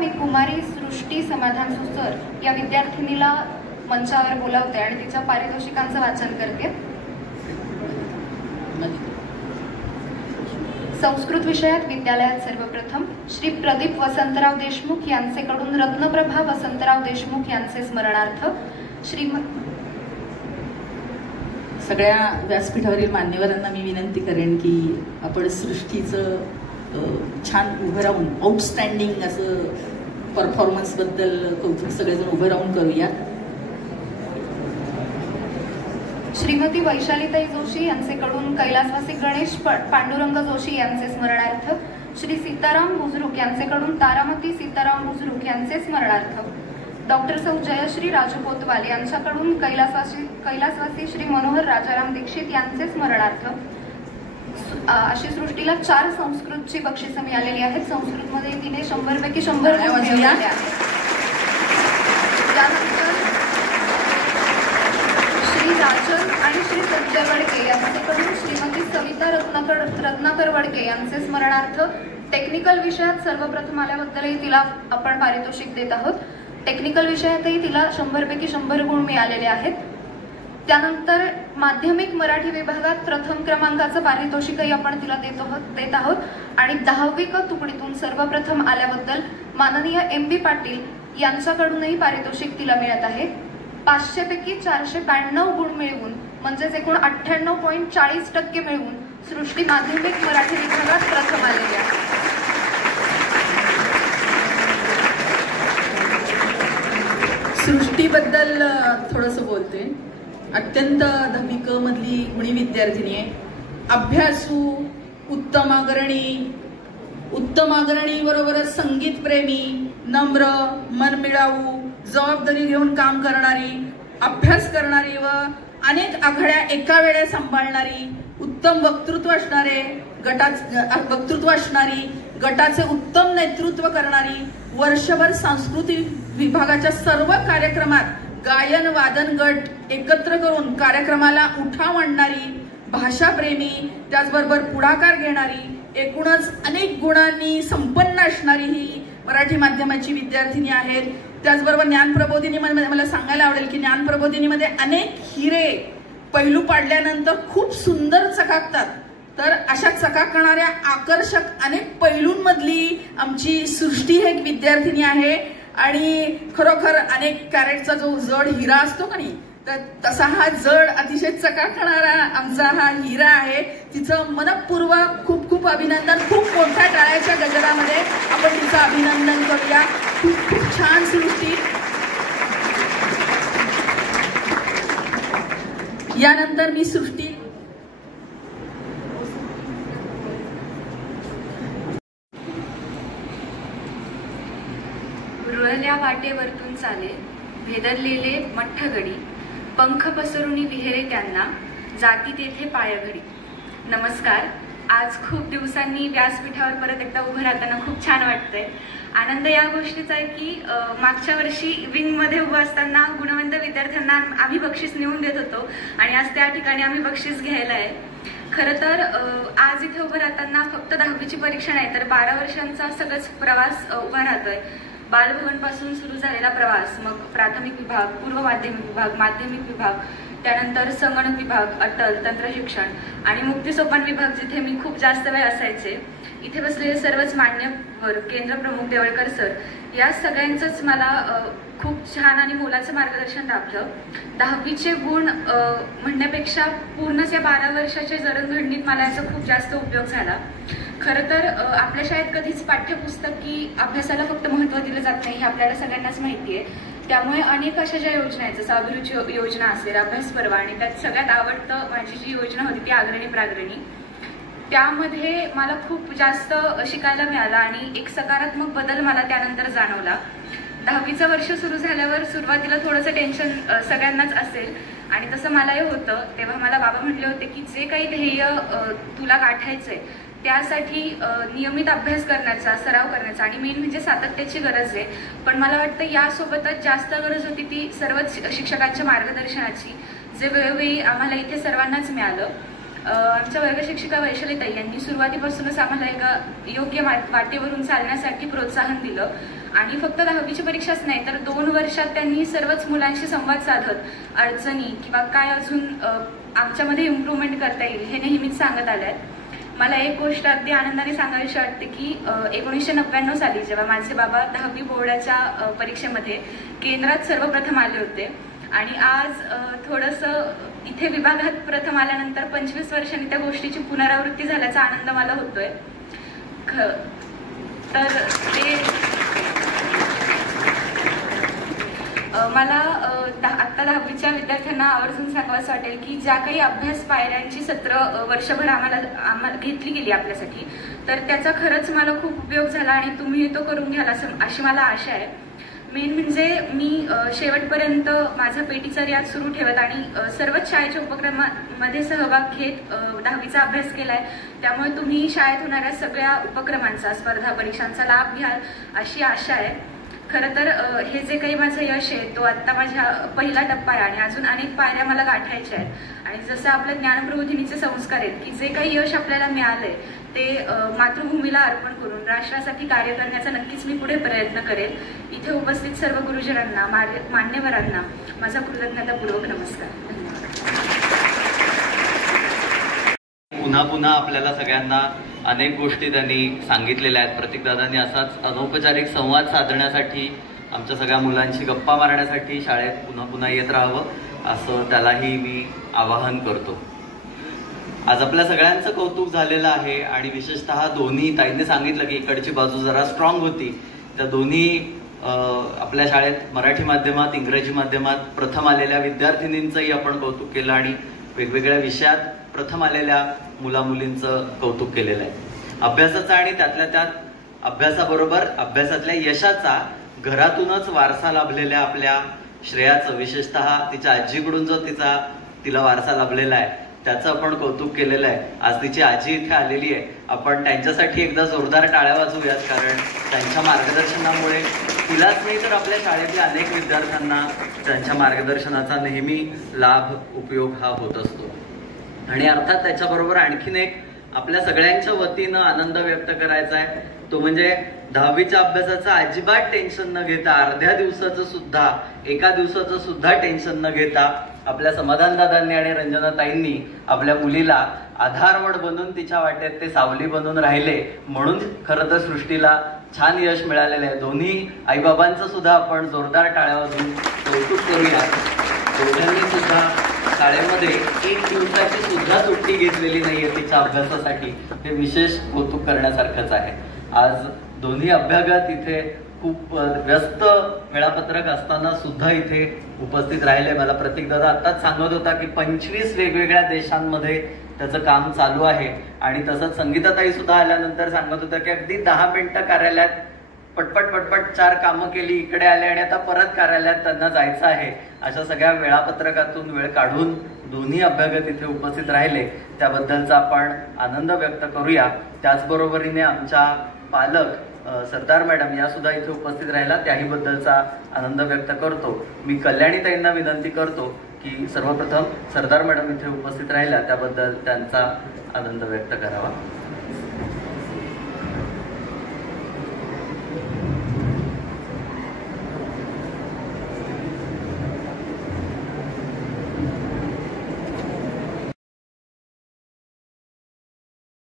मी कुमारी सृष्टी समाधान सुसर या विद्यार्थिनीला मंचावर बोलावते आणि तिच्या पारितोषिकांचं वाचन करते। संस्कृत विषयात विद्यालयात सर्वप्रथम श्री प्रदीप वसंतराव देशमुख यांचेकडून रत्नप्रभा वसंतराव देशमुख यांचे स्मरणार्थ सगळ्या व्यासपीठावरील मान्यवरांना मी विनंती करेन की आपण सृष्टीचं छान उभं राहून आउटस्टँडिंग असं परफॉर्मन्स बद्दल कौतुक सगळेजण उभं राहून करूया। श्रीमती वैशालीताई जोशी यांचेकडून कैलासवासी गणेश पांडुरंग जोशी यांचे स्मरणार्थ श्री सीताराम बुजरुक यांचेकडून तारामती सीताराम बुजरुक यांचे स्मरणार्थ डॉक्टर सौ जयश्री राजू कोतवाल यांच्याकडून कैलासवासी श्री मनोहर राजाराम दीक्षित यांचे स्मरणार्थ अशी सृष्टीला 4 संस्कृतची बक्षिसं मिळालेली आहेत। संस्कृतमध्ये तिने 100 पैकी 100 मिळवले आहेत। त्यानंतर श्री राजन आणि श्री संजय वडके यांच्याकडून श्रीमती सविता रत्नाकर वडके यांचे स्मरणार्थ टेक्निकल विषयात सर्वप्रथम आल्याबद्दलही तिला आपण पारितोषिक देत आहोत। टेक्निकल विषयातही तिला 100 पैकी 100 गुण मिळालेले आहेत। त्यानंतर माध्यमिक मराठी विभागात प्रथम क्रमांकाचं पारितोषिकही आपण तिला देत आहोत आणि 10वी क तुकडीतून सर्वप्रथम आल्याबद्दल माननीय MP पाटील यांच्याकडूनही पारितोषिक तिला मिळत आहे। 500 पैकी 492 गुण मिळवून म्हणजेच एकूण 98.40% मिळवून सृष्टी माध्यमिक मराठी विभागात प्रथम आलेली आहे। सृष्टीबद्दल थोडंसं बोलते। अत्यंत 10वी क मधली गुणी विद्यार्थिनी आहे। अभ्यासू, उत्तम अग्रणी बरोबरच संगीत प्रेमी, नम्र, मनमिळावू, जबाबदारी घेऊन काम करणारी, अभ्यास करणारी व अनेक आघाड्या एका वेळेला सांभाळणारी, उत्तम वक्तृत्व असणारी, गटाचे उत्तम नेतृत्व करणारी, वर्षभर सांस्कृतिक विभागाच्या सर्व कार्यक्रमात गायन वादन गट एकत्र करून कार्यक्रमाला उठाव आणणारी, भाषाप्रेमी, त्याचबरोबर पुढाकार घेणारी, एकूणच अनेक गुणांनी संपन्न असणारी ही मराठी माध्यमाची विद्यार्थिनी आहे। त्याचबरोबर ज्ञानप्रबोधिनी मला सांगायला आवडेल की ज्ञानप्रबोधिनीमध्ये अनेक हिरे पैलू पाडल्यानंतर खूप सुंदर चकाकतात। तर अशा चकाकणाऱ्या आकर्षक अनेक पैलूंमधली आमची सृष्टी ही एक विद्यार्थिनी आहे आणि खरोखर अनेक कॅरेटचा जो जड हिरा असतो का नाही, तर तसा हा जड अतिशय चकाकणारा आमचा हा हिरा आहे। तिचं मनपूर्वक खूप खूप अभिनंदन। खूप मोठ्या टाळ्याच्या गजरामध्ये आपण तिचं अभिनंदन करूया। खूप खूप छान सृष्टी। यानंतर मी सृष्टी रुळल्या वाटेवरतून चाले भेदरलेले मठ्ठगडी, पंख पसरुनी विहेरे त्यांना जाती तेथे पायघडी। नमस्कार। आज खूप दिवसांनी व्यासपीठावर परत एकदा उभं राहताना खूप छान वाटतंय। आनंद या गोष्टीचा आहे की मागच्या वर्षी विंगमध्ये उभं असताना गुणवंत विद्यार्थ्यांना आम्ही बक्षीस नेऊन देत होतो आणि आज त्या ठिकाणी आम्ही बक्षीस घ्यायला आहे। खरं तर आज इथे उभं राहताना फक्त 10वीची परीक्षा नाही तर 12 वर्षांचा सगळंच प्रवास उभा राहतोय। बालभवन पासून सुरू झालेला प्रवास, मग प्राथमिक विभाग, पूर्व माध्यमिक विभाग, माध्यमिक विभाग, त्यानंतर संगणक विभाग, अटल, तंत्रशिक्षण आणि मुक्तिसोपान विभाग जिथे मी खूप जास्त वेळ असायचे। इथे बसलेले सर्वच मान्यवर, केंद्र प्रमुख देवळकर सर, या सगळ्यांचंच मला खूप छान आणि मोलाचं मार्गदर्शन लाभलं। 10वीचे गुण म्हणण्यापेक्षा पूर्णच या 12 वर्षाच्या जडणघडणीत मला याचा खूप जास्त उपयोग झाला। खरं तर आपल्या शाळेत कधीच पाठ्यपुस्तकी अभ्यासाला फक्त महत्त्व दिलं जात नाही हे आपल्याला सगळ्यांनाच माहिती आहे। त्यामुळे अनेक अशा ज्या योजना आहेत, जसं अभिरुची योजना असेल, अभ्यास पर्व, आणि त्यात सगळ्यात आवडतं माझी जी योजना होती ती अग्रणी प्राग्रणी, त्यामध्ये मला खूप जास्त शिकायला मिळालं आणि एक सकारात्मक बदल मला त्यानंतर जाणवला। 10वीचं वर्ष सुरू झाल्यावर सुरुवातीला थोडंसं टेन्शन सगळ्यांनाच असेल आणि तसं मलाही होतं। तेव्हा मला बाबा म्हटले होते की जे काही ध्येय तुला गाठायचंय त्यासाठी नियमित अभ्यास करण्याचा, सराव करण्याचा आणि मेन म्हणजे सातत्याची गरज आहे। पण मला वाटतं यासोबतच जास्त गरज होती ती सर्वच शिक्षकांच्या मार्गदर्शनाची, जे वेळोवेळी आम्हाला इथे सर्वांनाच मिळालं। आमच्या वर्ग शिक्षिका वैशालीताई यांनी सुरुवातीपासूनच आम्हाला एका योग्य वाटेवरून चालण्यासाठी प्रोत्साहन दिलं आणि फक्त 10वीची परीक्षाच नाही तर 2 वर्षात त्यांनी सर्वच मुलांशी संवाद साधत अडचणी किंवा काय अजून आमच्यामध्ये इम्प्रूव्हमेंट करता येईल हे नेहमीच सांगत आल्या. मला एक गोष्ट अगदी आनंदाने सांगावीशी वाटते की 1999 साली जेव्हा माझे बाबा 10वी बोर्डाच्या परीक्षेमध्ये केंद्रात सर्वप्रथम आले होते आणि आज थोडंसं इथे विभागात प्रथम आल्यानंतर 25 वर्षांनी त्या गोष्टीची पुनरावृत्ती झाल्याचा आनंद मला होतोय. तर ते मला आत्ता 10वीच्या विद्यार्थ्यांना आवर्जून सांगावंसं वाटेल की ज्या काही अभ्यास पायऱ्यांची सत्र वर्षभर आम्हाला घेतली गेली आपल्यासाठी तर त्याचा खरंच मला खूप उपयोग झाला आणि तुम्ही तो करून घ्याल अशी मला आशा आहे. मेन म्हणजे मी शेवटपर्यंत माझा पेटीचा रियाज सुरू ठेवत आणि सर्वच शाळेच्या उपक्रमामध्ये सहभाग घेत 10वीचा अभ्यास केलाय. त्यामुळे तुम्ही शाळेत होणाऱ्या सगळ्या उपक्रमांचा स्पर्धा परीक्षांचा लाभ घ्याल अशी आशा आहे. खरं तर हे जे काही माझं यश आहे तो आत्ता माझ्या पहिला टप्पा आहे आणि अजून अनेक पायऱ्या मला गाठायच्या आहेत आणि जसं आपल्या ज्ञानप्रबोधिनीचे संस्कार आहेत की जे काही यश आपल्याला मिळालंय ते मातृभूमीला अर्पण करून राष्ट्रासाठी कार्य करण्याचा नक्कीच मी पुढे प्रयत्न करेल. इथे उपस्थित सर्व गुरुजनांना मान्यवरांना माझा कृतज्ञतापूर्वक नमस्कार. पुन्हा पुन्हा आपल्याला सगळ्यांना अनेक गोष्टी त्यांनी सांगितलेल्या आहेत. प्रतीकदादांनी असाच अनौपचारिक संवाद साधण्यासाठी आमच्या सगळ्या मुलांशी गप्पा मारण्यासाठी शाळेत पुन्हा पुन्हा येत राहावं असं त्यालाही मी आवाहन करतो. आज आपल्या सगळ्यांचं कौतुक झालेलं आहे आणि विशेषतः दोन्ही ताईंनी सांगितलं की इकडची बाजू जरा स्ट्रॉंग होती. त्या दोन्ही आपल्या शाळेत मराठी माध्यमात इंग्रजी माध्यमात प्रथम आलेल्या विद्यार्थिनींचंही आपण कौतुक केलं आणि वेगवेगळ्या विषयात प्रथम आलेल्या मुला मुलींचं कौतुक केलेलं आहे. अभ्यासाचा आणि त्यातल्या त्यात अभ्यासाबरोबर अभ्यासातल्या यशाचा घरातूनच वारसा लाभलेल्या आपल्या श्रेयाचं विशेषतः तिच्या आजीकडून जो तिला वारसा लाभलेला आहे त्याचं आपण कौतुक केलेलं आहे. आज तिची आजी इथे आलेली आहे. आपण त्यांच्यासाठी एकदा जोरदार टाळ्या वाजवूयात कारण त्यांच्या मार्गदर्शनामुळे तिलाच नाही तर आपल्या शाळेतल्या अनेक विद्यार्थ्यांना त्यांच्या मार्गदर्शनाचा नेहमी लाभ उपयोग हा होत असतो. आणि अर्थात त्याच्याबरोबर आणखीन एक आपल्या सगळ्यांच्या वतीनं आनंद व्यक्त करायचा आहे तो म्हणजे 10वीच्या अभ्यासाचं अजिबात टेन्शन न घेता अर्ध्या दिवसाचं सुद्धा एका दिवसाचं सुद्धा टेन्शन न घेता आपल्या समाधानदादांनी आणि रंजनाताईंनी आपल्या मुलीला आधारवड बनून तिच्या वाटेत ते सावली बनून राहिले म्हणून खरं तर सृष्टीला छान यश मिळालेलं आहे. दोन्ही आईबाबांचं सुद्धा आपण जोरदार टाळ्या वाजवून कौतुक करूया. दोघांनी सुद्धा शाळेमध्ये 1 दिवसाची सुद्धा सुट्टी घेतलेली नाहीये तिच्या अभ्यासासाठी. हे विशेष कौतुक करण्यासारखंच आहे. आज दोन्ही अभ्यागत इथे खूप व्यस्त वेळापत्रक असताना सुद्धा इथे उपस्थित राहिले. मला प्रतीकदादा आत्ताच सांगत होता की 25 वेगवेगळ्या देशांमध्ये त्याचं काम चालू आहे आणि तसंच संगीताताई सुद्धा आल्यानंतर सांगत होत्या की अगदी 10 मिनिटं कार्यालयात पटपट 4 कामं केली इकडे आले आणि आता परत कार्यालयात त्यांना जायचं आहे. अशा सगळ्या वेळापत्रकातून वेळ काढून दोन्ही अभ्यागत इथे उपस्थित राहिले त्याबद्दलचा आपण आनंद व्यक्त करूया. त्याचबरोबरीने आमच्या पालक सरदार मॅडम या सुद्धा इथे उपस्थित राहिला त्याही बद्दलचा आनंद व्यक्त करतो. मी कल्याणीताईंना विनंती करतो की सर्वप्रथम सरदार मॅडम इथे उपस्थित राहिला त्याबद्दल त्यांचा आनंद व्यक्त करावा.